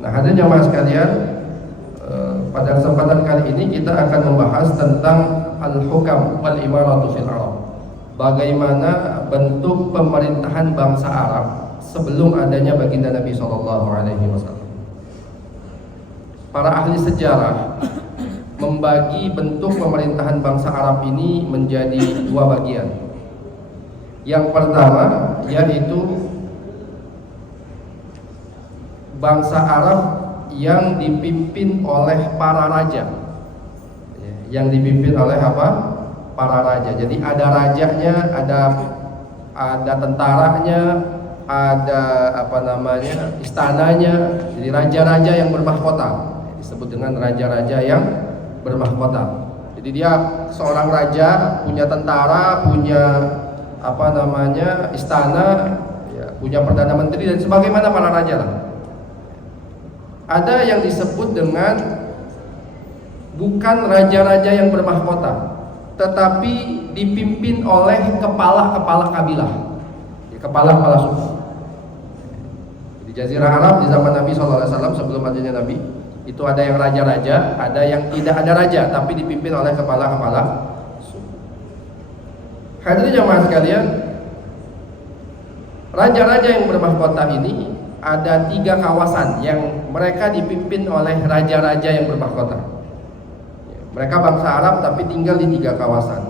Nah, hadirin jamaah sekalian, pada kesempatan kali ini kita akan membahas tentang al-hukam wal imaratu fil Arab. Bagaimana bentuk pemerintahan bangsa Arab sebelum adanya baginda Nabi SAW. Para ahli sejarah membagi bentuk pemerintahan bangsa Arab ini menjadi dua bagian. Yang pertama yaitu bangsa Arab yang dipimpin oleh para raja. Yang dipimpin oleh apa? Para raja. Jadi ada rajanya, ada tentaranya, ada istananya. Jadi raja-raja yang bermahkota disebut dengan raja-raja yang bermahkota. Jadi dia seorang raja, punya tentara, punya istana, punya perdana menteri dan sebagaimana para raja lah. Ada yang disebut dengan bukan raja-raja yang bermahkota, tetapi dipimpin oleh kepala-kepala kabilah, kepala-kepala suku. Di Jazirah Arab di zaman Nabi SAW sebelum adanya Nabi, itu ada yang raja-raja, ada yang tidak ada raja, tapi dipimpin oleh kepala-kepala suku. Hadirin jamaah sekalian, raja-raja yang bermahkota ini ada 3 kawasan yang mereka dipimpin oleh raja-raja yang bermahkota. Mereka bangsa Arab tapi tinggal di 3 kawasan.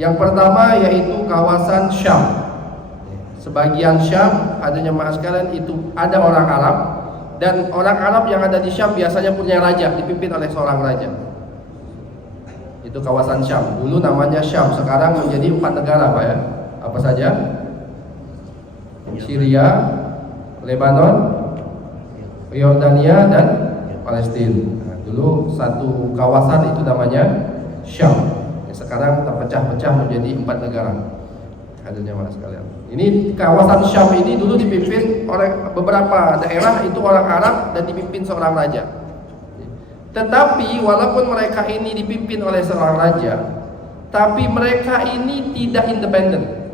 Yang pertama yaitu kawasan Syam. Sebagian Syam, adanya jemaah sekalian, itu ada orang Arab, dan orang Arab yang ada di Syam biasanya punya raja, dipimpin oleh seorang raja. Itu kawasan Syam. Dulu namanya Syam, sekarang menjadi 4 negara, Pak ya. Apa saja? Syria, Lebanon, Yordania, dan Palestina. Nah, dulu satu kawasan itu namanya Syam. Sekarang terpecah-pecah menjadi 4 negara. Hadirnya jemaah sekalian. Ini kawasan Syam ini dulu dipimpin oleh beberapa daerah itu orang Arab dan dipimpin seorang raja. Tetapi walaupun mereka ini dipimpin oleh seorang raja, tapi mereka ini tidak independen.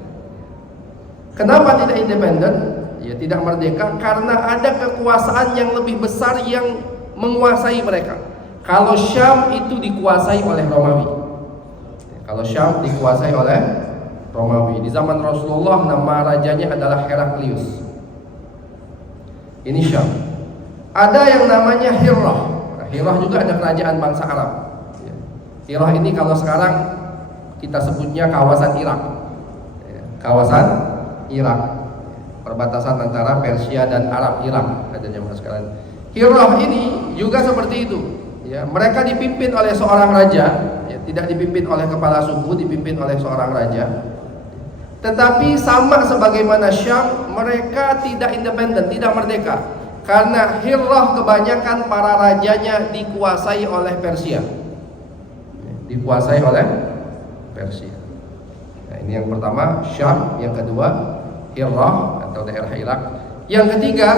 Kenapa tidak independen? Ya, tidak merdeka karena ada kekuasaan yang lebih besar yang menguasai mereka. Kalau Syam itu dikuasai oleh Romawi. Kalau Syam dikuasai oleh Romawi. Di zaman Rasulullah nama rajanya adalah Heraklius. Ini Syam. Ada yang namanya Hirrah. Hirrah juga ada kerajaan bangsa Arab. Hirrah ini kalau sekarang kita sebutnya kawasan Irak. Kawasan Irak. Perbatasan antara Persia dan Arab, Irak, adanya jemaah sekalian. Hirrah ini juga seperti itu. Ya, mereka dipimpin oleh seorang raja, ya, tidak dipimpin oleh kepala suku, dipimpin oleh seorang raja. Tetapi sama sebagaimana Syam, mereka tidak independen, tidak merdeka. Karena Hirrah kebanyakan para rajanya dikuasai oleh Persia. Dikuasai oleh Persia. Nah, ini yang pertama Syam, yang kedua Hirrah atau daerah Irak. Yang ketiga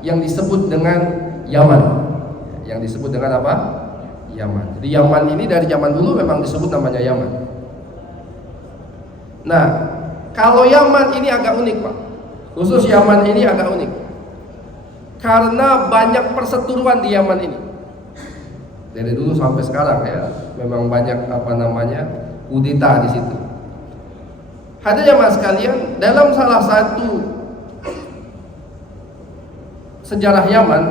yang disebut dengan Yaman. Yang disebut dengan apa? Yaman. Jadi Yaman ini dari zaman dulu memang disebut namanya Yaman. Nah, kalau Yaman ini agak unik, Pak. Khusus Yaman ini agak unik. Karena banyak perseteruan di Yaman ini. Dari dulu sampai sekarang ya, memang banyak kudeta di situ. Hadirin jemaah sekalian, dalam salah satu sejarah Yaman,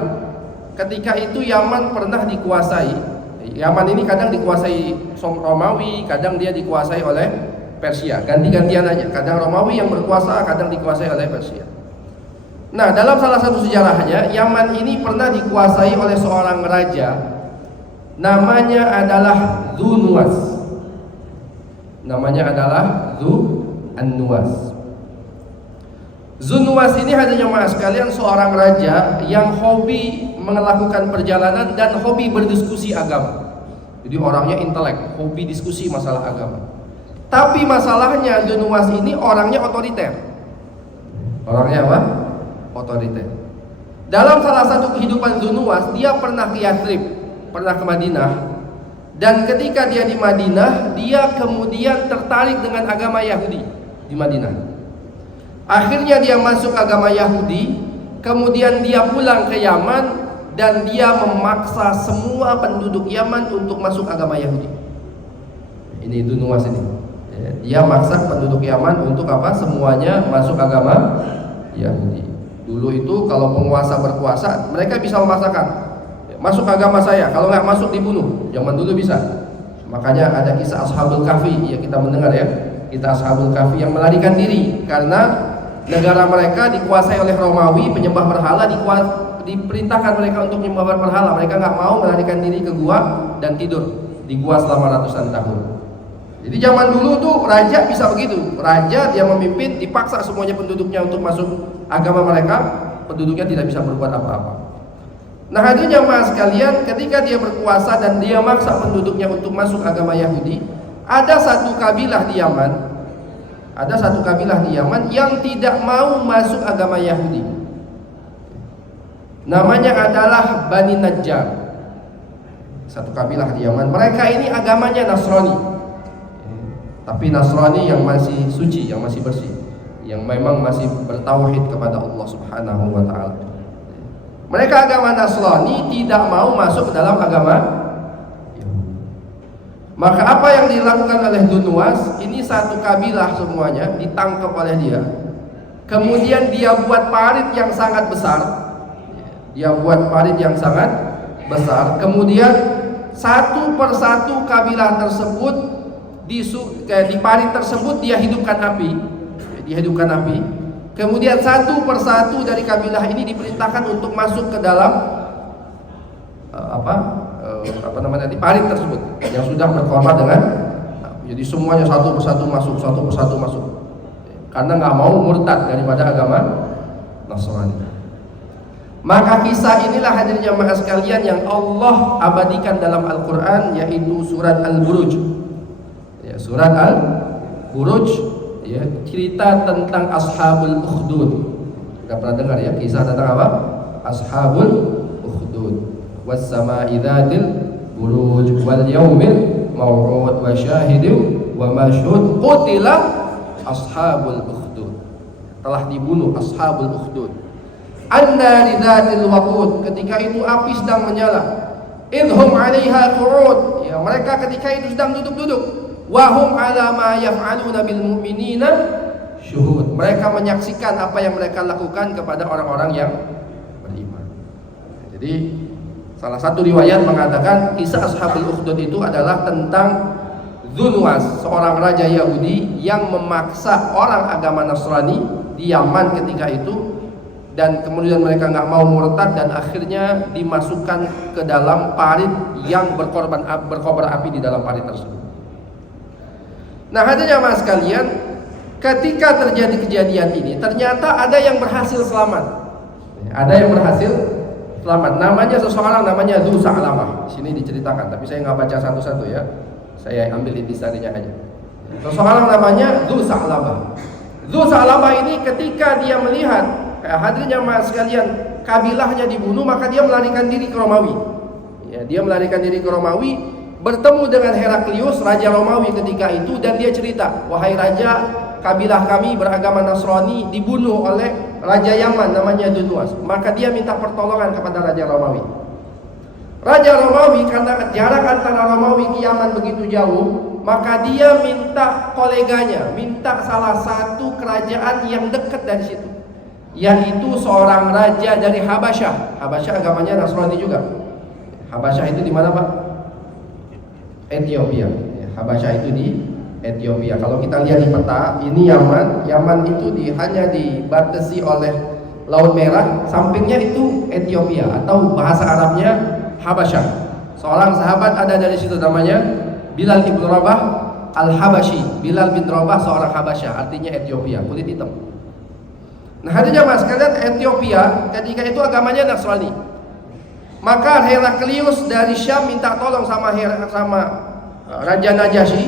ketika itu Yaman pernah dikuasai. Yaman ini kadang dikuasai Romawi, kadang dia dikuasai oleh Persia. Ganti-gantian aja. Kadang Romawi yang berkuasa, kadang dikuasai oleh Persia. Nah, dalam salah satu sejarahnya, Yaman ini pernah dikuasai oleh seorang raja. Namanya adalah Dzu-Nuwas. Namanya adalah Dzu-Nuwas. Dzu-Nuwas ini hadirin jemaah sekalian seorang raja yang hobi melakukan perjalanan dan hobi berdiskusi agama. Jadi orangnya intelek, hobi diskusi masalah agama. Tapi masalahnya Dzu-Nuwas ini orangnya otoriter. Orangnya apa? Otoriter. Dalam salah satu kehidupan Dzu-Nuwas, dia pernah ke Yathrib, pernah ke Madinah. Dan ketika dia di Madinah, dia kemudian tertarik dengan agama Yahudi di Madinah. Akhirnya dia masuk agama Yahudi, kemudian dia pulang ke Yaman dan dia memaksa semua penduduk Yaman untuk masuk agama Yahudi. Ini Dunuwas ini. Dia maksa penduduk Yaman untuk apa? Semuanya masuk agama Yahudi. Dulu itu kalau penguasa berkuasa, mereka bisa memaksakan masuk agama saya, kalau nggak masuk dibunuh. Zaman dulu bisa. Makanya ada kisah Ashabul Kahfi, ya kita mendengar ya, kita Ashabul Kahfi yang melarikan diri karena negara mereka dikuasai oleh Romawi, penyembah berhala, diperintahkan mereka untuk menyembah berhala. Mereka nggak mau melarikan diri ke gua dan tidur di gua selama ratusan tahun. Jadi zaman dulu tuh raja bisa begitu. Raja dia memimpin, dipaksa semuanya penduduknya untuk masuk agama mereka, penduduknya tidak bisa berbuat apa-apa. Nah, hadirin jamaah sekalian, ketika dia berkuasa dan dia maksa penduduknya untuk masuk agama Yahudi, ada satu kabilah di Yaman, yang tidak mau masuk agama Yahudi. Namanya adalah Bani Najjar. Satu kabilah di Yaman. Mereka ini agamanya Nasrani. Tapi Nasrani yang masih suci, yang masih bersih, yang memang masih bertauhid kepada Allah Subhanahu wa taala. Mereka agama Nasrani tidak mau masuk ke dalam agama Yahudi. Maka apa yang dilakukan oleh Dunuwas, ini satu kabilah semuanya ditangkap oleh dia. Kemudian dia buat parit yang sangat besar. Kemudian satu persatu kabilah tersebut di parit tersebut dia hidupkan api. Kemudian satu persatu dari kabilah ini diperintahkan untuk masuk ke dalam parit tersebut yang sudah berkorban dengan. Jadi semuanya satu persatu masuk, karena nggak mau murtad daripada agama Nasrani. Maka kisah inilah hadirin jamaah sekalian yang Allah abadikan dalam Al-Quran, yaitu surat Al-Buruj. Ya, surat Al-Buruj. Ya, cerita tentang Ashabul Ukhdud. Kita pernah dengar ya kisah tentang apa? Ashabul Ukhdud. Was sama'i dzatil buruj wal yaumil maw'ud wa syahidin wa mashhud qutila ashabul ukhdud. Telah dibunuh ashabul ukhdud. Annari dzatil waqud, ketika itu api sedang menyala. Idhum 'alaiha qu'ud, ya mereka ketika itu sedang duduk-duduk. Wahum ala ma yaf'aluna bil mu'minina syuhud. Mereka menyaksikan apa yang mereka lakukan kepada orang-orang yang beriman. Jadi salah satu riwayat mengatakan kisah Ashabul Ukhdud itu adalah tentang Dunuwas, seorang raja Yahudi yang memaksa orang agama Nasrani di Yaman ketika itu, dan kemudian mereka nggak mau murtad dan akhirnya dimasukkan ke dalam parit yang berkobar api di dalam parit tersebut. Nah, hadirin jamaah sekalian, ketika terjadi kejadian ini, ternyata ada yang berhasil selamat. Namanya seseorang namanya Dzu Sa'labah. Di sini diceritakan, tapi saya nggak baca satu-satu ya. Saya ambil intisarinya aja. Seseorang namanya Dzu Sa'labah. Dzu Sa'labah ini ketika dia melihat hadirin jamaah sekalian, kabilahnya dibunuh, maka dia melarikan diri ke Romawi. Ya, dia melarikan diri ke Romawi. Bertemu dengan Heraklius, raja Romawi ketika itu, dan dia cerita, wahai raja, kabilah kami beragama Nasrani dibunuh oleh raja Yaman namanya Dunuwas. Maka dia minta pertolongan kepada raja Romawi. Raja Romawi, karena jarak antara Romawi ke Yaman begitu jauh, maka dia minta koleganya, minta salah satu kerajaan yang dekat dari situ, yaitu seorang raja dari Habasyah. Habasyah agamanya Nasrani juga. Habasyah itu di mana, Pak? Ethiopia. Habasyah itu di Ethiopia. Kalau kita lihat di peta, ini Yaman. Yaman itu hanya dibatasi oleh Laut Merah, sampingnya itu Ethiopia atau bahasa Arabnya Habasyah. Seorang sahabat ada dari situ namanya Bilal bin Rabah Al-Habashi. Bilal bin Rabah seorang Habasyah, artinya Ethiopia, kulit hitam. Nah, hadirin jamaah sekalian, Ethiopia ketika itu agamanya Nasrani. Maka Heraklius dari Syam minta tolong sama Raja Najasyi,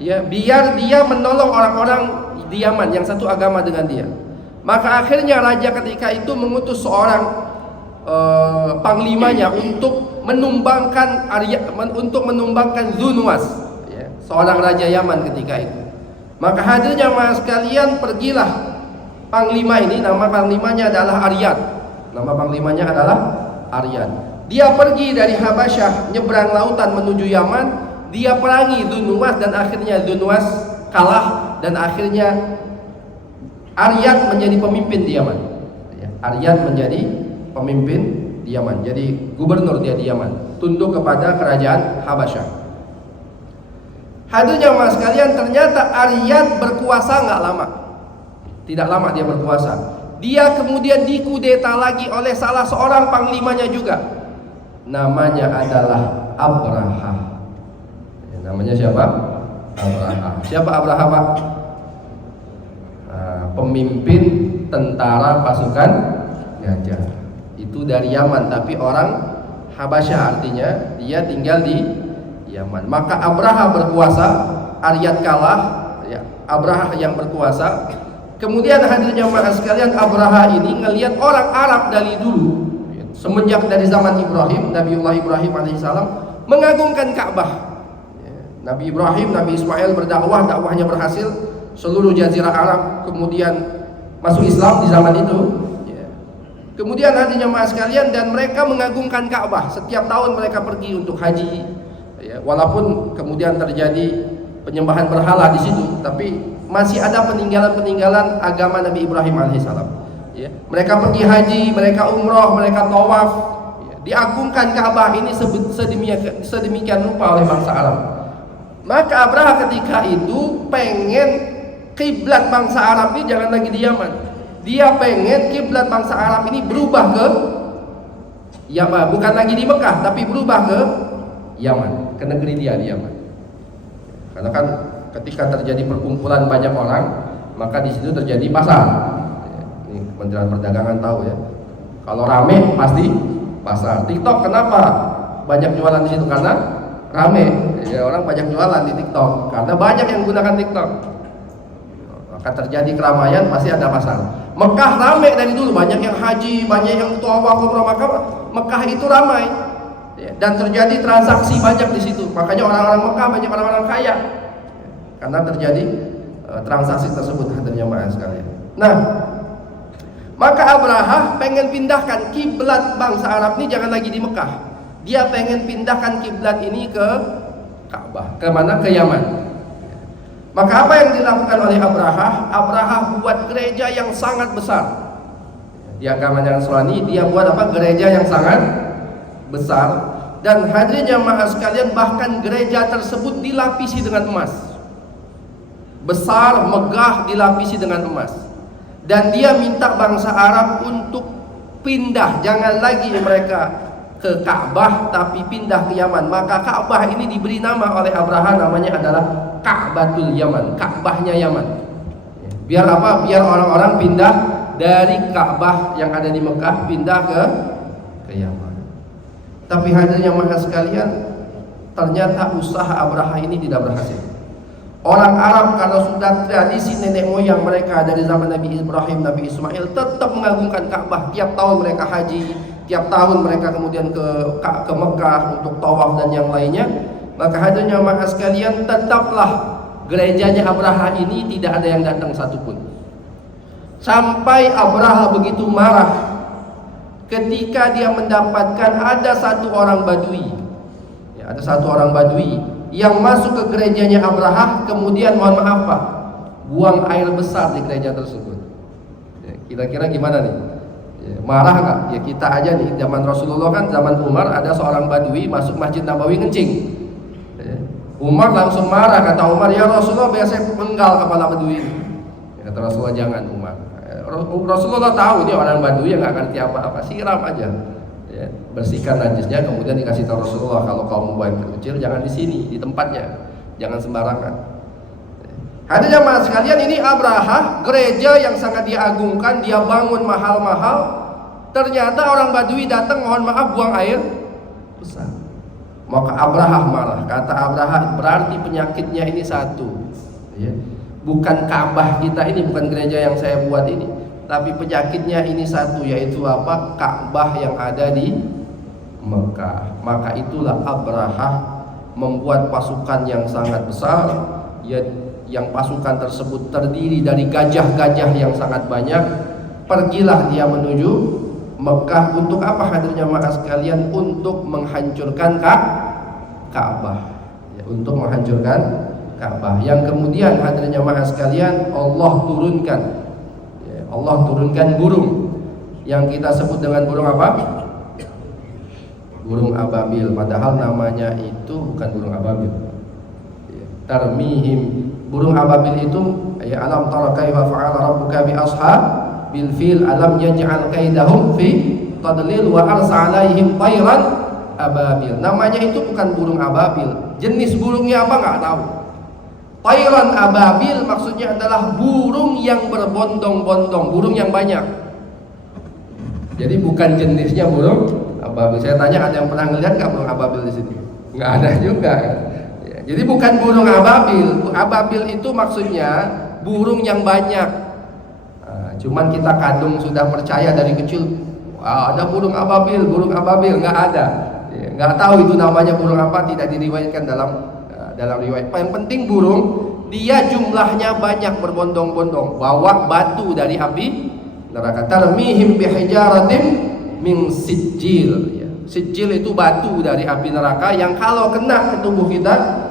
ya, biar dia menolong orang-orang di Yaman yang satu agama dengan dia. Maka akhirnya raja ketika itu mengutus seorang panglimanya untuk menumbangkan Dunuwas, ya, seorang raja Yaman ketika itu. Maka hadirin jamaah sekalian, pergilah panglima ini, nama panglimanya adalah Aryad. Aryan. Dia pergi dari Habasyah, nyebrang lautan menuju Yaman. Dia perangi Dzunnuwas dan akhirnya Dzunnuwas kalah, dan akhirnya Aryan menjadi pemimpin di Yaman. Aryan menjadi pemimpin di Yaman, jadi gubernur dia di Yaman, tunduk kepada kerajaan Habasyah. Hadirin jamaah sekalian, ternyata Aryan berkuasa nggak lama, tidak lama dia berkuasa. Dia kemudian dikudeta lagi oleh salah seorang panglimanya juga, namanya adalah Abraha. Namanya siapa? Abraha. Siapa Abraha, Pak? Pemimpin tentara pasukan gajah. Itu dari Yaman, tapi orang Habasyah, artinya dia tinggal di Yaman. Maka Abraha berkuasa, Aryan kalah, ya, Abraha yang berkuasa. Kemudian hadirin jamaah sekalian, Abraha ini ngelihat orang Arab dari dulu, semenjak dari zaman Ibrahim, Nabiullah Ibrahim alaihissalam, mengagungkan Ka'bah. Nabi Ibrahim, Nabi Ismail berdakwah, dakwahnya berhasil, seluruh jazirah Arab kemudian masuk Islam di zaman itu. Kemudian hadirin jamaah sekalian, dan mereka mengagungkan Ka'bah. Setiap tahun mereka pergi untuk haji, walaupun kemudian terjadi penyembahan berhala di situ, tapi masih ada peninggalan-peninggalan agama Nabi Ibrahim alaihissalam. Mereka pergi haji, mereka umroh, mereka tawaf, diagungkan Ka'bah ini sedemikian rupa oleh bangsa Arab. Maka Abraha ketika itu pengen kiblat bangsa Arab ini jangan lagi di Yaman. Dia pengen kiblat bangsa Arab ini berubah ke Yaman, bukan lagi di Mekah, tapi berubah ke Yaman, ke negeri dia di Yaman. Karena kan ketika terjadi perkumpulan banyak orang, maka di situ terjadi pasar. Ini Kementerian Perdagangan tahu ya. Kalau rame pasti pasar. TikTok kenapa banyak jualan di situ? Karena rame. Ya, orang banyak jualan di TikTok karena banyak yang menggunakan TikTok. Maka terjadi keramaian, pasti ada pasar. Mekah ramai dari dulu, banyak yang haji, banyak yang tawaf umrah, maka Mekah itu ramai. Dan terjadi transaksi banyak di situ. Makanya orang-orang Mekah banyak orang-orang kaya. Karena terjadi transaksi tersebut, hadirin jamaah sekalian. Nah, maka Abraha pengen pindahkan kiblat bangsa Arab ini jangan lagi di Mekah. Dia pengen pindahkan kiblat ini ke Ka'bah. Ke mana? Ke Yaman. Maka apa yang dilakukan oleh Abraha? Abraha buat gereja yang sangat besar. Di agamanya Nasrani, dia buat apa? Gereja yang sangat besar. Dan hadirin jamaah sekalian, bahkan gereja tersebut dilapisi dengan emas. Besar, megah, dilapisi dengan emas. Dan dia minta bangsa Arab untuk pindah, jangan lagi mereka ke Ka'bah tapi pindah ke Yaman. Maka Ka'bah ini diberi nama oleh Abraha, namanya adalah Ka'batul Yaman, Ka'bahnya Yaman. Biar apa? Biar orang-orang pindah dari Ka'bah yang ada di Mekah pindah ke Yaman. Tapi hadirin jamaah sekalian, ternyata usaha Abraha ini tidak berhasil. Orang Arab karena sudah tradisi nenek moyang mereka dari zaman Nabi Ibrahim, Nabi Ismail, tetap mengagungkan Ka'bah. Tiap tahun mereka haji, tiap tahun mereka kemudian ke Mekah untuk tawaf dan yang lainnya. Maka hadirin jamaah sekalian, tetaplah gerejanya Abraha ini tidak ada yang datang satupun. Sampai Abraha begitu marah ketika dia mendapatkan ada satu orang Badui, ada satu orang Badui yang masuk ke gerejanya Abraha, kemudian mohon maaf Pak, buang air besar di gereja tersebut. Kira-kira gimana nih? Marah nggak? Ya kita aja nih, zaman Rasulullah kan, zaman Umar ada seorang Badui masuk Masjid Nabawi ngencing. Umar langsung marah, kata Umar, ya Rasulullah biasa penggal kepala Badui. Kata Rasulullah, jangan Umar. Rasulullah tahu dia orang Badui yang nggak ngerti apa-apa, siram aja. Bersihkan najisnya, kemudian dikasih tahu Rasulullah, kalau kau mau buang kecil jangan di sini, di tempatnya, jangan sembarangan. Hadirin jamaah sekalian, ini Abraha, gereja yang sangat diagungkan, dia bangun mahal-mahal. Ternyata orang Badui datang, mohon maaf, buang air besar. Maka Abraha marah. Kata Abraha, berarti penyakitnya ini satu, bukan Ka'bah kita ini, bukan gereja yang saya buat ini, tapi penyakitnya ini satu, yaitu apa? Ka'bah yang ada di Mekah. Maka itulah Abraha membuat pasukan yang sangat besar, yang pasukan tersebut terdiri dari gajah-gajah yang sangat banyak. Pergilah dia menuju Mekah untuk apa hadirnya jamaah sekalian? Untuk menghancurkan Ka'bah. Ya, untuk menghancurkan Ka'bah. Yang kemudian hadirnya jamaah sekalian, Allah turunkan, ya, Allah turunkan burung yang kita sebut dengan burung apa? Burung ababil. Padahal namanya itu bukan burung ababil. Ya, tarmihim. Burung ababil itu, ya, alam tara kaifa fa'ala rabbuka bi ashabil fil alam yaj'al kaidahum fi tadlil wa arsa alaihim tayran ababil. Namanya itu bukan burung ababil. Jenis burungnya apa enggak tahu. Tayran ababil maksudnya adalah burung yang berbondong-bondong, burung yang banyak. Jadi bukan jenisnya burung ababil. Saya tanya, ada yang pernah ngelihat enggak burung ababil di sini? Enggak ada juga kan. Jadi bukan burung ababil. Ababil itu maksudnya burung yang banyak. Cuman kita kadung sudah percaya dari kecil, ada burung ababil, nggak ada. Ya, nggak tahu itu namanya burung apa, tidak diriwayatkan dalam riwayat. Yang penting burung, dia jumlahnya banyak berbondong-bondong, bawa batu dari api neraka. Tarmihim bihijaratin min sijil. Ya. Sijil itu batu dari api neraka yang kalau kena ke tubuh kita,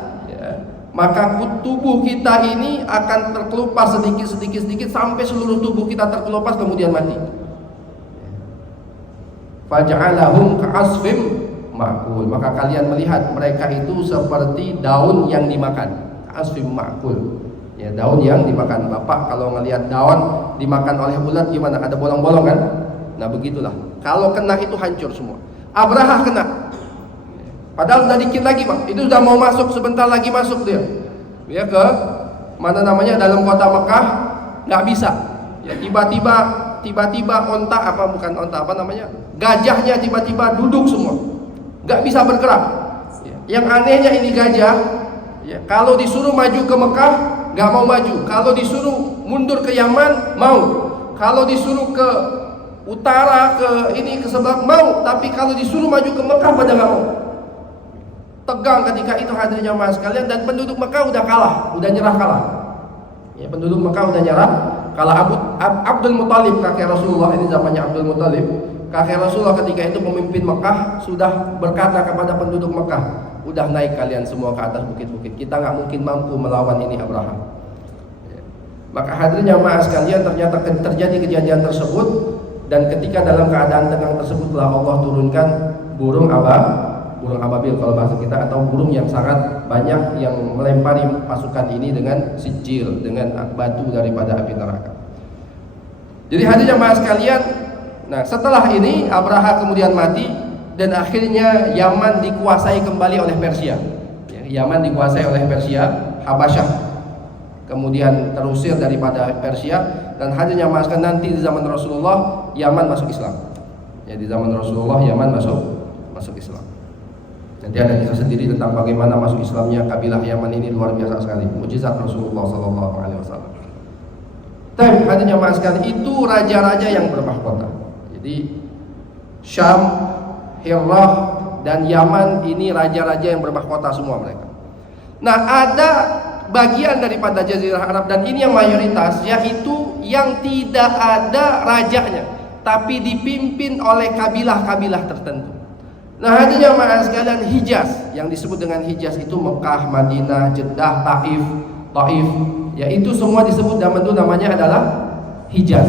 maka tubuh kita ini akan terkelupas sedikit sampai seluruh tubuh kita terkelupas kemudian mati. Faja'alahum ka'asfim ma'kul. Maka kalian melihat mereka itu seperti daun yang dimakan. Ka'asfim ma'kul. Ya, daun yang dimakan. Bapak kalau ngelihat daun dimakan oleh ulat gimana? Ada bolong-bolong kan? Nah begitulah. Kalau kena itu hancur semua. Abraha kena. Padahal udah dikit lagi Pak, itu udah mau masuk, sebentar lagi masuk dia. Ya ke mana namanya dalam kota Mekah, nggak bisa. Ya tiba-tiba onta apa namanya? Gajahnya tiba-tiba duduk semua, nggak bisa bergerak. Ya. Yang anehnya ini gajah, ya, kalau disuruh maju ke Mekah nggak mau maju, kalau disuruh mundur ke Yaman mau, kalau disuruh ke utara ke sebelah mau, tapi kalau disuruh maju ke Mekah pada nggak mau. Tegang ketika itu hadirnya jamaah sekalian, dan penduduk Mekah udah kalah, udah nyerah kalah. Ya, penduduk Mekah udah nyerah kalah. Abdul Muthalib, kakek Rasulullah, ini zamannya Abdul Muthalib, kakek Rasulullah ketika itu pemimpin Mekah, sudah berkata kepada penduduk Mekah, udah naik kalian semua ke atas bukit-bukit, kita nggak mungkin mampu melawan ini Abraha. Ya. Maka hadirnya jamaah sekalian, ternyata terjadi kejadian tersebut, dan ketika dalam keadaan tegang tersebutlah Allah turunkan burung ababil kalau bahasa kita, atau burung yang sangat banyak yang melempari pasukan ini dengan sijil, dengan batu daripada api neraka. Jadi hadirin jamaah sekalian, nah setelah ini Abraha kemudian mati, dan akhirnya Yaman dikuasai kembali oleh Persia. Yaman dikuasai oleh Persia, Habasyah kemudian terusir daripada Persia, dan hadirin jamaah sekalian, nanti di zaman Rasulullah Yaman masuk Islam. Ya, di zaman Rasulullah Yaman masuk Islam. Nanti ada kisah sendiri tentang bagaimana masuk Islamnya kabilah Yaman ini, luar biasa sekali, mukjizat Rasulullah SAW. Tapi hadirin jamaah sekalian, itu raja-raja yang bermahkota. Jadi Syam, Hirrah, dan Yaman ini raja-raja yang bermahkota semua mereka. Nah, ada bagian daripada Jazirah Arab, dan ini yang mayoritas, yaitu yang tidak ada rajanya, tapi dipimpin oleh kabilah-kabilah tertentu. Nah, hadirin jamaah sekalian, Hijaz, yang disebut dengan Hijaz itu Mekah, Madinah, Jeddah, Taif, ya itu semua disebut zaman itu namanya adalah Hijaz.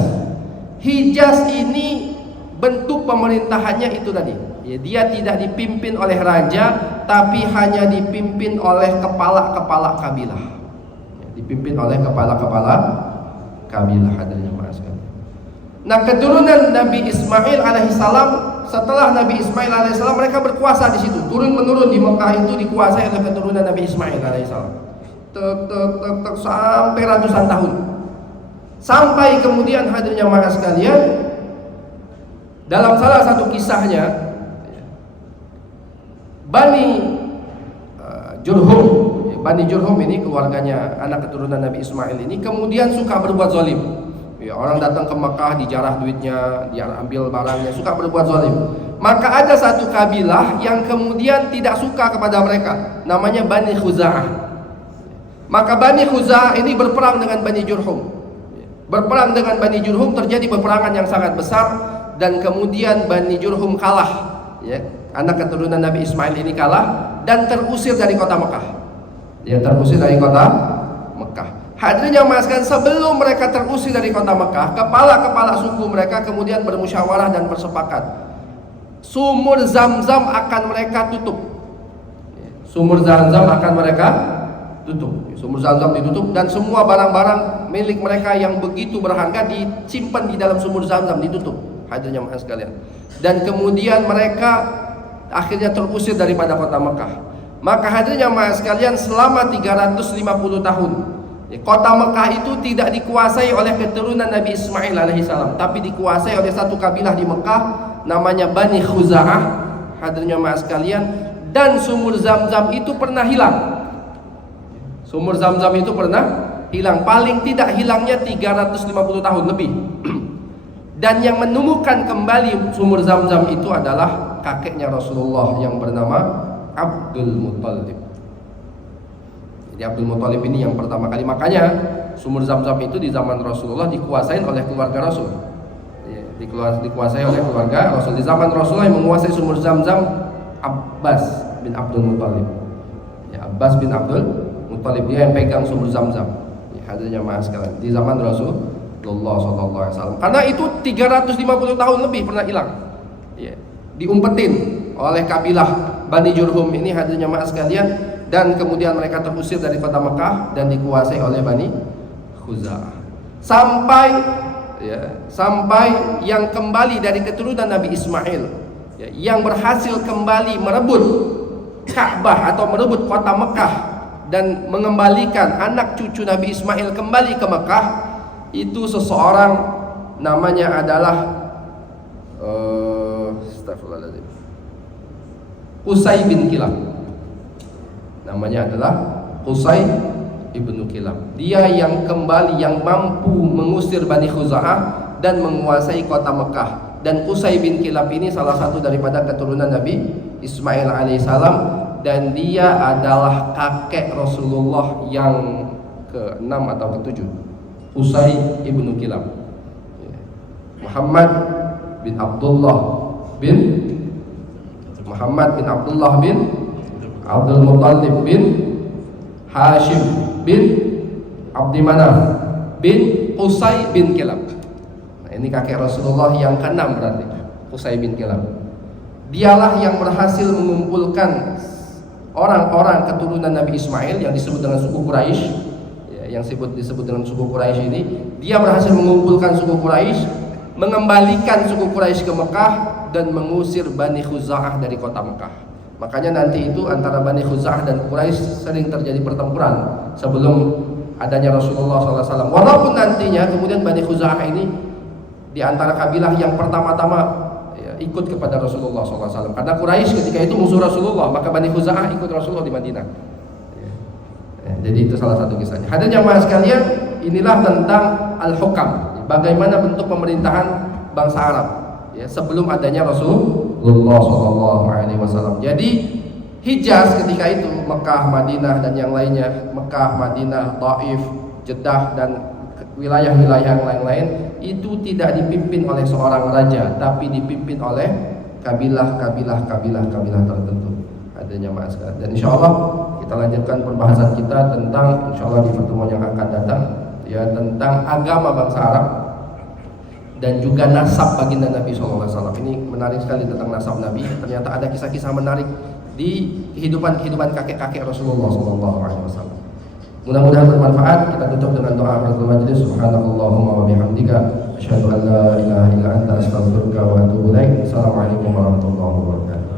Hijaz ini bentuk pemerintahannya itu tadi, ya, dia tidak dipimpin oleh raja, tapi hanya dipimpin oleh kepala-kepala kabilah, ya, dipimpin oleh kepala-kepala kabilah, hadirin jamaah sekalian. Nah, keturunan Nabi Ismail alaihissalam, setelah Nabi Ismail alaihissalam mereka berkuasa di situ, turun menurun di Mekah itu dikuasai oleh keturunan Nabi Ismail alaihissalam, sampai ratusan tahun, sampai kemudian hadirin jamaah sekalian, dalam salah satu kisahnya Bani Jurhum ini keluarganya anak keturunan Nabi Ismail ini kemudian suka berbuat zalim. Ya, orang datang ke Mekah, dijarah duitnya, dia ambil barangnya, suka berbuat zalim. Maka ada satu kabilah yang kemudian tidak suka kepada mereka, namanya Bani Khuza'ah. Maka Bani Khuza'ah ini berperang dengan Bani Jurhum. Berperang dengan Bani Jurhum, terjadi peperangan yang sangat besar, dan kemudian Bani Jurhum kalah, ya, anak keturunan Nabi Ismail ini kalah dan terusir dari kota Mekah. Dia terusir dari kota Mekah. Hadirin yang sekalian, sebelum mereka terusir dari kota Mekah, kepala-kepala suku mereka kemudian bermusyawarah dan bersepakat, sumur Zam-Zam akan mereka tutup. Sumur Zam-Zam akan mereka tutup. Sumur Zam-Zam ditutup dan semua barang-barang milik mereka yang begitu berharga disimpan di dalam sumur Zam-Zam ditutup. Hadirin yang sekalian. Dan kemudian mereka akhirnya terusir daripada kota Mekah. Maka hadirin yang sekalian, selama 350 tahun kota Mekah itu tidak dikuasai oleh keturunan Nabi Ismail alaihissalam, tapi dikuasai oleh satu kabilah di Mekah namanya Bani Khuza'ah. Hadirin yang sekalian, dan sumur Zam-Zam itu pernah hilang. Sumur Zam-Zam itu pernah hilang, paling tidak hilangnya 350 tahun lebih. Dan yang menemukan kembali sumur Zam-Zam itu adalah kakeknya Rasulullah yang bernama Abdul Muttalib. Jadi Abdul Muttalib ini yang pertama kali, makanya sumur Zam-Zam itu di zaman Rasulullah dikuasai oleh keluarga Rasul. Dikuasai oleh keluarga Rasul. Di zaman Rasulullah yang menguasai sumur Zam-Zam Abbas bin Abdul Muttalib. Ya, Abbas bin Abdul Muttalib, dia yang pegang sumur Zam-Zam. Ya, hadirnya maaf sekalian, di zaman Rasulullah SAW. Karena itu 350 tahun lebih pernah hilang. Ya, diumpetin oleh kabilah Bani Jurhum ini, hadirnya maaf sekalian. Dan kemudian mereka terusir dari kota Mekah dan dikuasai oleh Bani Khuza'ah. Sampai yang kembali dari keturunan Nabi Ismail, ya, yang berhasil kembali merebut Ka'bah atau merebut kota Mekah dan mengembalikan anak cucu Nabi Ismail kembali ke Mekah, itu seseorang namanya adalah Qusay bin Kilab. Namanya adalah Qusay ibnu Kilab. Dia yang kembali, yang mampu mengusir Bani Khuza'ah dan menguasai kota Mekah. Dan Qusay bin Kilab ini salah satu daripada keturunan Nabi Ismail alaihissalam, dan dia adalah kakek Rasulullah yang ke-6 atau ke-7. Qusay ibnu Kilab, Muhammad bin Abdullah bin Abdul Muttalib bin Hashim bin Abdi Manaf bin Qusay bin Kilab. Nah, ini kakek Rasulullah yang ke-6 berarti, Qusay bin Kilab. Dialah yang berhasil mengumpulkan orang-orang keturunan Nabi Ismail yang disebut dengan suku Quraisy, ya, yang disebut dengan suku Quraisy ini. Dia berhasil mengumpulkan suku Quraisy, mengembalikan suku Quraisy ke Mekah dan mengusir Bani Khuza'ah dari kota Mekah. Makanya nanti itu antara Bani Khuza'ah dan Quraisy sering terjadi pertempuran sebelum adanya Rasulullah SAW. Walaupun nantinya kemudian Bani Khuza'ah ini di antara kabilah yang pertama-tama, ya, ikut kepada Rasulullah SAW. Karena Quraisy ketika itu musuh Rasulullah, maka Bani Khuza'ah ikut Rasulullah di Madinah. Ya, jadi itu salah satu kisahnya. Hadirin jamaah sekalian, inilah tentang Al-Hukam, bagaimana bentuk pemerintahan bangsa Arab, ya, sebelum adanya Rasulullah SAW. Jadi Hijaz ketika itu, Mekah, Madinah dan yang lainnya, Mekah, Madinah, Taif, Jeddah dan wilayah-wilayah yang lain-lain itu tidak dipimpin oleh seorang raja, tapi dipimpin oleh kabilah tertentu. Adanya mas. Dan insya Allah kita lanjutkan perbahasan kita tentang, insya Allah di pertemuan yang akan datang, ya, tentang agama bangsa Arab dan juga nasab baginda Nabi SAW. Ini menarik sekali tentang nasab Nabi. Ternyata ada kisah-kisah menarik di kehidupan kakek-kakek Rasulullah SAW. Mudah-mudahan bermanfaat. Kita tutup dengan doa kafaratul majlis. Subhanallahumma wa bihamdika asyhadu an la ilaha illa anta astaghfiruka wa atubu ilaik. Assalamualaikum warahmatullahi wabarakatuh.